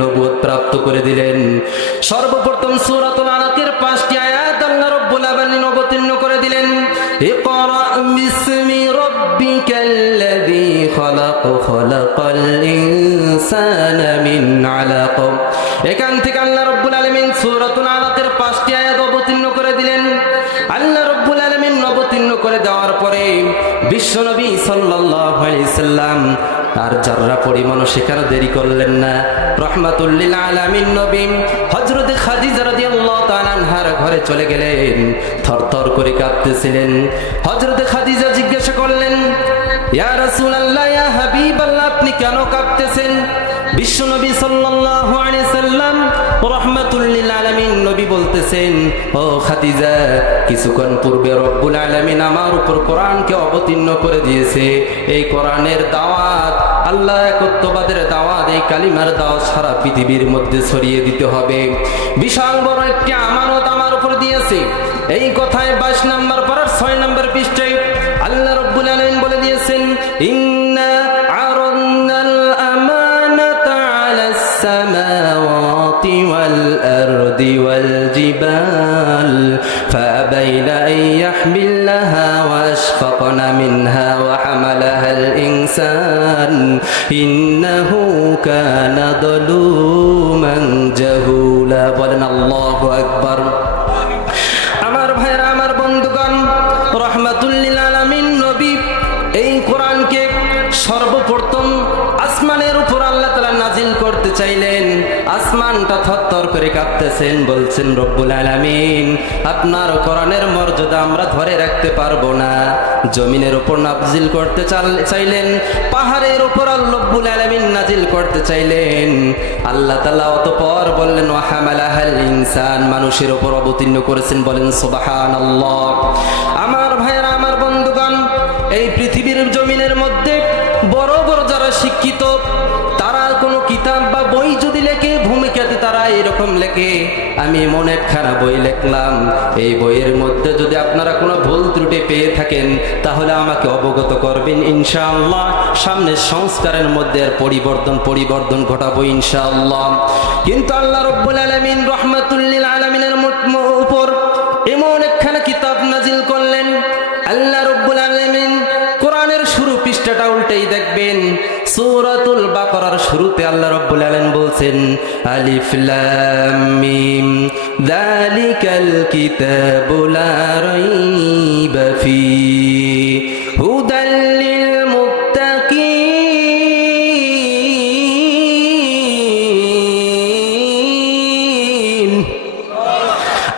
নবুয়ত প্রাপ্ত করে দিলেন। সর্বপ্রথম সূরাতুল আলাকের 5টি আয়াত আল্লাহ রাব্বুল আলামিন অবতীর্ণ করে দিলেন। ইকরা বিসমি রাব্বিকাল্লাযী খালাক খালাকাল ইনসানা মিন আলাক। এখান থেকে আল্লাহ রাব্বুল আলামিন সূরাতুল আলাকের 5টি আয়াত অবতীর্ণ করে দিলেন। আল্লাহ রাব্বুল আলামিন অবতীর্ণ করে দেওয়ার পরে বিশ্বনবী সাল্লাল্লাহু আলাইহি সাল্লাম আর যারা পরিমাণও সেখানে দেরি করলেন না। রহমাতুল লিল আলামিন নবী হযরত খাদিজা রাদিয়াল্লাহু তাআলা আনহার ঘরে চলে গেলেন। থরথর করে কাঁপতেছিলেন। হযরত খাদিজা জিজ্ঞাসা করলেন, ইয়া রাসূলুল্লাহ, ইয়া হাবিবাল্লাহ, আপনি কেন কাঁপতেছেন? বিশ্বনবী সাল্লাল্লাহু আলাইহি সাল্লাম রহমাতুল লিল আলামিন নবী বলতেছেন, ও খাদিজা, কিছুক্ষণ পূর্বে রব্বুল আলামিন আমার উপর কোরআনকে অবতীর্ণ করে দিয়েছে। এই কোরআনের দাওয়াত, আল্লাহ একত্ববাদের দাওয়াত, এই কালিমার দাওয়াত সারা পৃথিবীর মধ্যে ছড়িয়ে দিতে হবে। বিশাল বড় একটি আমানত আমার উপর দিয়েছে। এই কথায় 22 নম্বর পারার 6 নম্বর পৃষ্ঠায় আল্লাহ রব্বুল আলামিন বলে দিয়েছেন, ইন্না আরাদনাল আমানাতা আলাস সামাওয়াতি ওয়াল আরদি ওয়াল জিবাল ফাআবাইনা আন ইয়াহমিলনাহা ওয়া আশফাকনা মিনহা ওয়া হামালাহাল ইনসান ইন্নাহু কানা যালুমান জাহুলা। বলেন আল্লাহু আকবার। আমার ভাইরা, আমার বন্ধুগণ, রহমাতুল লিল আলামিন নবী এই কোরআনকে সর্বপ্রথম আসমানের উপর আল্লাহ তাআলা নাজিল করতে চাইলেন। আসমানটা থরথর করে কাঁপতেছেন। বলছেন, রব্বুল আলামিন, আপনার কোরআনের মর্যাদা আমরা ধরে রাখতে পারবো না। জমিনের উপর নাজিল করতে চাইলেন, পাহাড়ের উপর রব্বুল আলামিন নাজিল করতে চাইলেন। আল্লাহ তাআলা অতঃপর বললেন, ওয়া হামালাহাল ইনসান, মানুষের উপর অবতীর্ণ করেছেন। বলেন সুবহানাল্লাহ। আমার ভাইরা, আমার বন্ধুগণ, এই পৃথিবীর জমিনের মধ্যে বড় বড় যারা শিক্ষিত, তারা কোনো কিতাব বা বই যদি লেখে, ভূমিকাতে তারা এরকম লেখে, আমি এমন একখানা বই লিখলাম, এই বইয়ের মধ্যে যদি আপনারা কোনো ভুল ত্রুটি পেয়ে থাকেন তাহলে আমাকে অবগত করবেন, ইনশাআল্লাহ সামনের সংস্কারের মধ্যে আর পরিবর্তন ঘটাবো ইনশাআল্লাহ। কিন্তু আল্লাহ রাব্বুল আলামিন রহমাতুল লিল আলামিনের উপর এমন একখানা কিতাব নাজিল করলেন। আল্লাহ রাব্বুল আলামিন কোরআনের শুরু পৃষ্ঠাটা উল্টেই দেখবেন, সূরাতুল বাকারার শুরুতে আল্লাহ রাব্বুল আলামিন বলছেন, আলিফ লাম মিম যালিকাল কিতাবু লা রাইবা ফীহি হুদাল লিল মুত্তাকিন।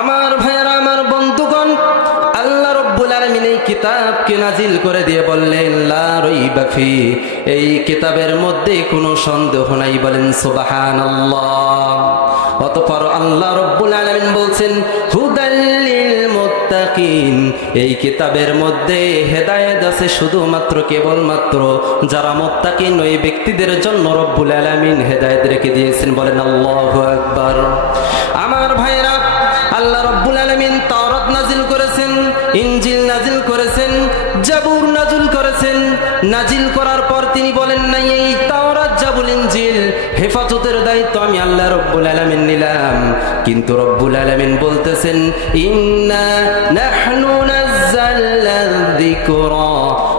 আমার ভাইরা, আমার বন্ধুগণ, আল্লাহ রাব্বুল আলামিন এই কিতাবকে নাজিল করে দিয়ে বললেন, লা রাইবা ফীহি, এই কিতাবের মধ্যে কোনো সন্দেহ নাই। বলেন সুবহানাল্লাহ। অতঃপর আল্লাহ রাব্বুল আলামিন বলছেন, হুদাল লিল মুত্তাকিন, এই কিতাবের মধ্যে হেদায়েত আছে শুধুমাত্র কেবলমাত্র যারা মুত্তাকিন, ওই ব্যক্তিদের জন্য রব্বুল আলামিন হেদায়েত রেখে দিয়েছেন। বলেন আল্লাহু আকবার। আমার ভাইরা, আল্লাহ রাব্বুল আলামিন তাওরাত নাজিল করেছেন, ইনজিল নাজিল করেছেন, জাবুর নাজিল করেছেন। নাজিল করার পর তিনি বলেন নাই, এই তাওরাত, জাবুর, ইনজিল হেফাজতের দায়িত্ব আমি আল্লাহ রাব্বুল আলামিন নিলাম। কিন্তু রব্বুল আলামিন বলতেছেন, ইন্না নাহনু নাযালনা যিকরা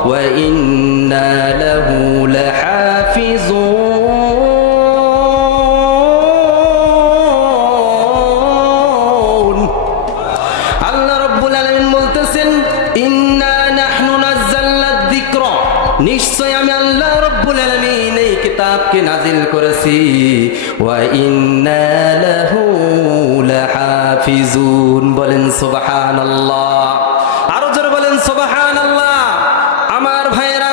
ওয়া ইন্না লাহু লাহাফিজুন। নিশ্চয় আমি আল্লাহ রাব্বুল আলামিন এই কিতাবকে নাজিল করেছি, ওয়া ইন্না লাহু লাহাফিজুন। বলেন সুবহানাল্লাহ। আরো জোরে বলেন সুবহানাল্লাহ। আমার ভাইরা,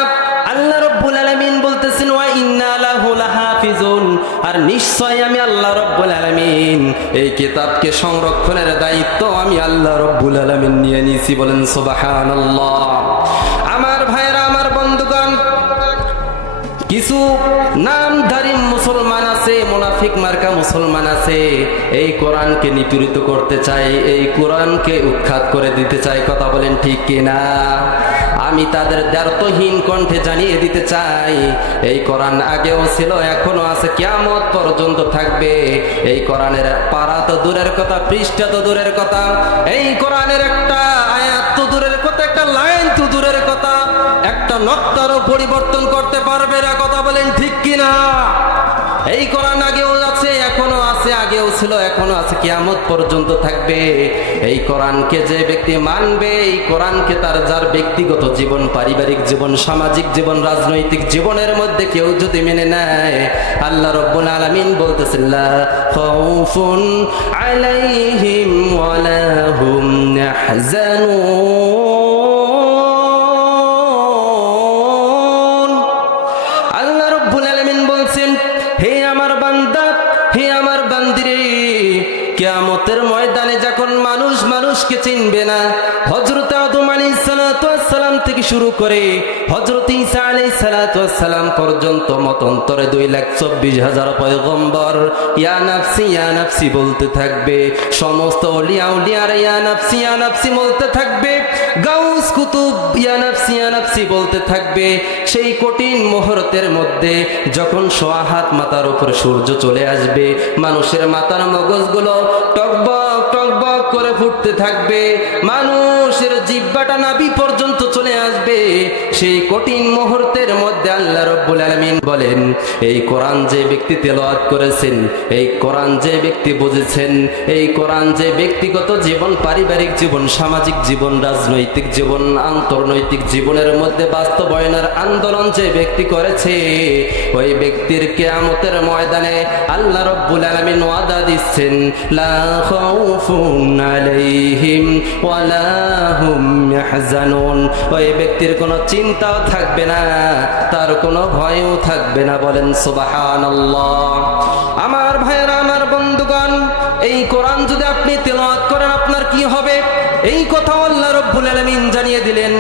আল্লাহ রাব্বুল আলামিন বলতেছেন, ওয়া ইন্না লাহু লাহাফিজুন, আর নিশ্চয় আমি আল্লাহ রাব্বুল আলামিন এই কিতাবকে সংরক্ষণের দায়িত্ব আমি আল্লাহ রাব্বুল আলামিন নিয়ে নিয়েছি। বলেন সুবহানাল্লাহ। আমার ভাইরা, আমার বন্ধুগণ, কিছু নামধারী মুসলমান আছে, মুনাফিক মার্কা মুসলমান আছে, এই কোরআনকে নিপীড়িত করতে চায়, এই কোরআনকে উৎখাত করে দিতে চায়। কথা বলেন ঠিক কিনা? আর আমি তাদের দ্ব্যর্থহীন কণ্ঠে জানিয়ে দিতে চাই, এই কোরআন আগেও ছিল, এখনো আছে, কিয়ামত পর্যন্ত থাকবে। এই কোরআনের পারা তো দূরের কথা, পৃষ্ঠা তো দূরের কথা, এই কোরআনের একটা আয়াত তো দূরের কথা, একটা লাইন তো দূরের কথা, একটা নক্তারও পরিবর্তন করতে পারবে না। কথা বলেন ঠিক কিনা? এই কোরআন আগেও আছে, এখনো আছে, আগেও ছিল, এখনো আছে, কিয়ামত পর্যন্ত থাকবে। এই কোরআনকে যে ব্যক্তি মানবে, এই কোরআনকে তার যার ব্যক্তিগত জীবন, পারিবারিক জীবন, সামাজিক জীবন, রাজনৈতিক জীবনের মধ্যে কেউ যদি মেনে নেয়, আল্লাহ রাব্বুল আলামিন বলতেছেন লা খাউফুন আলাইহিম ওয়ালা হুম ইয়াহজানুন। আল্লাহ রাব্বুল আলামিন বলছেন, হে আমার বান্দা, হে আমার বান্দিরে, কিয়ামতের ময়দানে যখন মানুষ মানুষকে চিনবে না, হযরত আদম আলাইহিস সালাতু ওয়াস সালাম থেকে শুরু করে হযরত ঈসা আলাইহিস সালাতু ওয়াস সালাম পর্যন্ত মতান্তরে 2,24,000 পয়গম্বর ইয়া নাফসি বলতে থাকবে। সমস্ত ওলিয়া উলিয়ারা ইয়া নাফসি বলতে থাকবে। গাউস কুতুব ইয়া নাফসি বলতে থাকবে। সেই কঠিন মুহূর্তের মধ্যে যখন সোয়া হাত মাথার উপর সূর্য চলে আসবে, মানুষের মাথার মগজগুলো টকবক টকবক করে ফুটতে থাকবে, মানুষের জিহ্বাটা নাভি পর্যন্ত চলে আসবে। সেই কঠিন মুহূর্তের মধ্যে আল্লাহ রাব্বুল আলামিন বলেন, এই কোরআন যে ব্যক্তি তেলাওয়াত করেছেন, এই কোরআন যে ব্যক্তি বুঝেছেন, এই কোরআন যে ব্যক্তিগত জীবন, পারিবারিক জীবন, সামাজিক জীবন, রাজনৈতিক জীবন, আন্তর্নৈতিক জীবনের মধ্যে বাস্তবায়নের আন্দোলন যে ব্যক্তি করেছে, ওই ব্যক্তির কিয়ামতের ময়দানে আল্লাহ রাব্বুল আলামিন ওয়াদা দিচ্ছেন, লা খাউফুন আলাইহিম ওয়ালা হুম ইয়াহজানুন। ওই ব্যক্তির কোনো চিন্তাও থাকবে না, তার কোনো ভয়ও থাকবে না। বলেন সুবহানাল্লাহ। আমার ভাইরা, আমার বন্ধুগণ, এই কোরআন যদি আপনি তেলাওয়াত করেন, আপনার কি হবে? এই কথা আল্লাহ রাব্বুল আলামিন জানিয়ে দিলেন,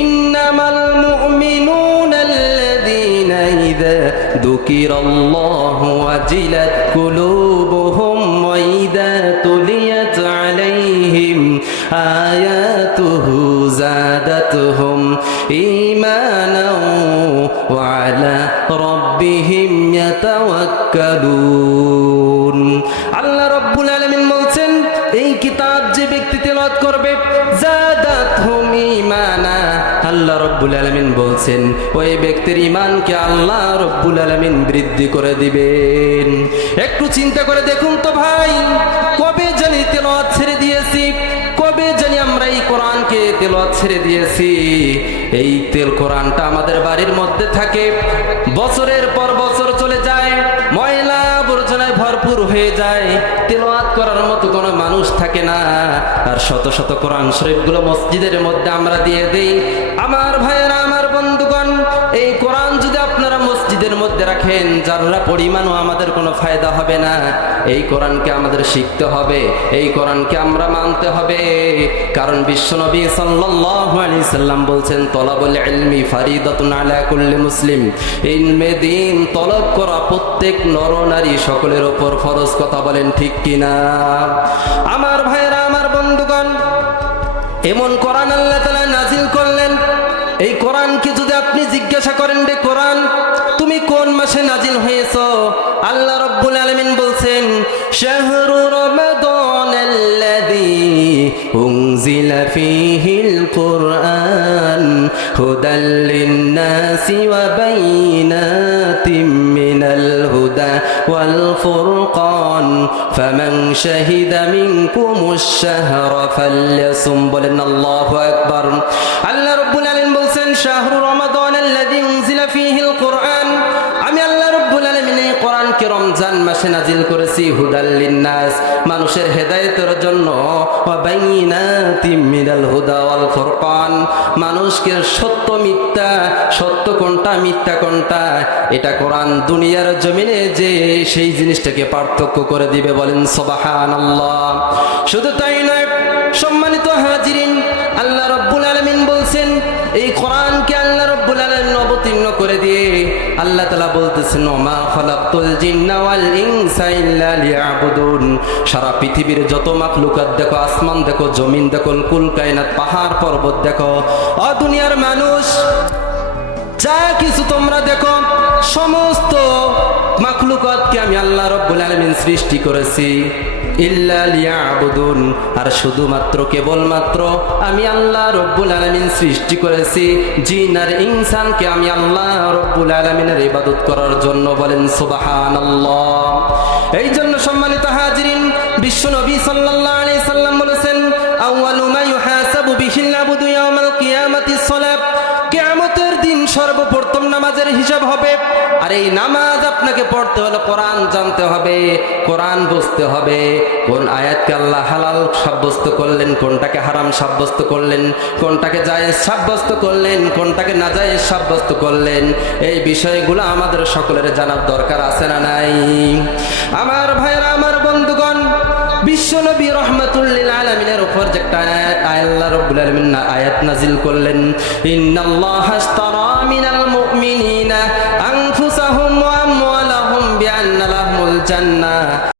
ইন্নামাল মুমিনুনা আল্লাযীনা ইযা যুকিরাল্লাহু ওয়াজিলাত কুলুবুহুম ওয়া ইযা তুলিয়াত আলাইহিম আয়াতুহু যাদাতুহুম ঈমানাও ওয়া আলা রাব্বিহিম ইয়াতাওয়াক্কালুন। আল্লাহ রাব্বুল আলামিন বলছেন, এই কিতাব যে ব্যক্তি তেলাওয়াত করবে, যাদাতহুম ঈমানা, আল্লাহ রাব্বুল আলামিন বলছেন ওই ব্যক্তির ঈমানকে আল্লাহ রাব্বুল আলামিন বৃদ্ধি করে দিবেন। একটু চিন্তা করে দেখুন তো ভাই, কবে জানি তেলাওয়াত ছেড়ে দিয়েছি, কবে জানি আমরা এই কোরআনকে তেলাওয়াত ছেড়ে দিয়েছি। এই কোরআনটা আমাদের বাড়ির মধ্যে থাকে, বছরের পর বছর চলে যায়, ময়লা আবর্জনায় ভরপুর হয়ে যায়, তেলাওয়াত করার মতো কোনো মানুষ থাকে না। আর শত শত কোরআন শরীফগুলো মসজিদের মধ্যে আমরা দিয়ে দেই। আমার ভাইয়েরা, আমার বন্ধুগণ, এই কোরআন যদি আপনারা মসজিদের মধ্যে রাখেন, যারা পরিমাণও আমাদের কোনো ফায়দা হবে না। এই কোরআনকে আমাদের শিখতে হবে, এই কোরআনকে আমরা মানতে হবে। কারণ বিশ্বনবী সাল্লাল্লাহু আলাইহি সাল্লাম বলছেন, তলাবুল ইলমি ফারিদাতুন আলা কুল্লি মুসলিম। ইলমে দ্বীন তলব করা প্রত্যেক নর নারী সকলের উপর ফরজ। কথা বলেন ঠিক কিনা? আমার ভাইয়েরা, আমার বন্ধুগণ, এমন কোরআন আল্লাহ তাআলা নাজিল করলেন। এই কোরআনকে যদি আপনি জিজ্ঞাসা করেন, রে কোরআন তুমি কোন মাসে নাজিল হয়েছো, আল্লাহ রাব্বুল আলামিন বলছেন, শাহরু রমাদানাল্লাযী উনজিলা ফীহিল কুরআন হুদাল লিন-নাসি ওয়া বাইনাতিম মিনাল হুদা ওয়াল ফুরকান ফামান শাহিদা মিনকুমুশ শাহরা ফালইয়াসুম। বলেন আল্লাহু আকবার। আল্লাহ রাব্বুল আলামিন বলছেন, শাহরু রমাদানাল্লাযী উনজিলা ফীহিল কুরআন, আমি আল্লাহ রাব্বুল আলামিন এই কোরআনকে রমজান মাসে নাজিল করেছি, হুদাল লিন-নাস, মানুষের হেদায়েতের জন্য, ওয়া বাইনাতিম মিনাল হুদা ওয়াল ফুরকান, মানুষকে সত্য মিথ্যা, সত্য কোনটা মিথ্যা কোনটা, এটা কোরআন দুনিয়ার জমিনে যে সেই জিনিসটাকে পার্থক্য করে দিবে। বলেন সুবহানাল্লাহ। শুধু তাই নয়, সম্মানিত হাজিরিন, আল্লাহ রাব্বুল আলামিন বলছেন, এই কোরআনকে আল্লাহ রাব্বুল আলামিন অবতীর্ণ করে দিয়ে আল্লাহ তাআলা বলতেছেন ওমা খালাকতুল জিন্না ওয়াল ইনসা ইল্লা লিয়াবুদুন। সারা পৃথিবীর যত মাখলুকাত দেখো, আসমান দেখো, জমিন দেখো, কুল কায়নাত, পাহাড় পর্বত দেখো, ও দুনিয়ার মানুষ যা কিছু তোমরা দেখো, সমস্ত মাখলুকাতকে আমি আল্লাহ রাব্বুল আলামিন সৃষ্টি করেছি ইল্লা লিয়াবুদুন, আর শুধুমাত্র কেবলমাত্র আমি আল্লাহ রাব্বুল আলামিন সৃষ্টি করেছি জিন আর ইনসানকে আমি আল্লাহ রাব্বুল আলামিনের ইবাদত করার জন্য। বলেন সুবহানাল্লাহ। এই জন্য সম্মানিত হাজিরিন, বিশ্ব নবী সাল্লাল্লাহু আলাইহি সাল্লাম বলেছেন আউয়ালু মা ইউহাসাবু বিহিল আবদু ইয়াউমাল কিয়ামাতিস সালাত। কিয়ামতের দিন সর্বপ্রথম নামাজের হিসাব হবে। আর এই নামাজ আপনাকে পড়তে হলে কোরআন জানতে হবে, কোরআন বুঝতে হবে, কোন আয়াতকে আল্লাহ হালাল সাব্যস্ত করলেন, কোনটাকে হারাম সাব্যস্ত করলেন, কোনটাকে জায়েজ সাব্যস্ত করলেন, কোনটাকে নাজায়েজ সাব্যস্ত করলেন। এই বিষয়গুলো আমাদের সকলের জানার দরকার আছে না নাই? আমার ভাইরা, আমার বন্ধুগণ, বিশ্বনবী রাহমাতুল লিল আলামিনের উপর যে একটা আয়াত আল্লাহ রাব্বুল আলামিন আয়াত নাজিল করলেন, ইন্নাল্লাহা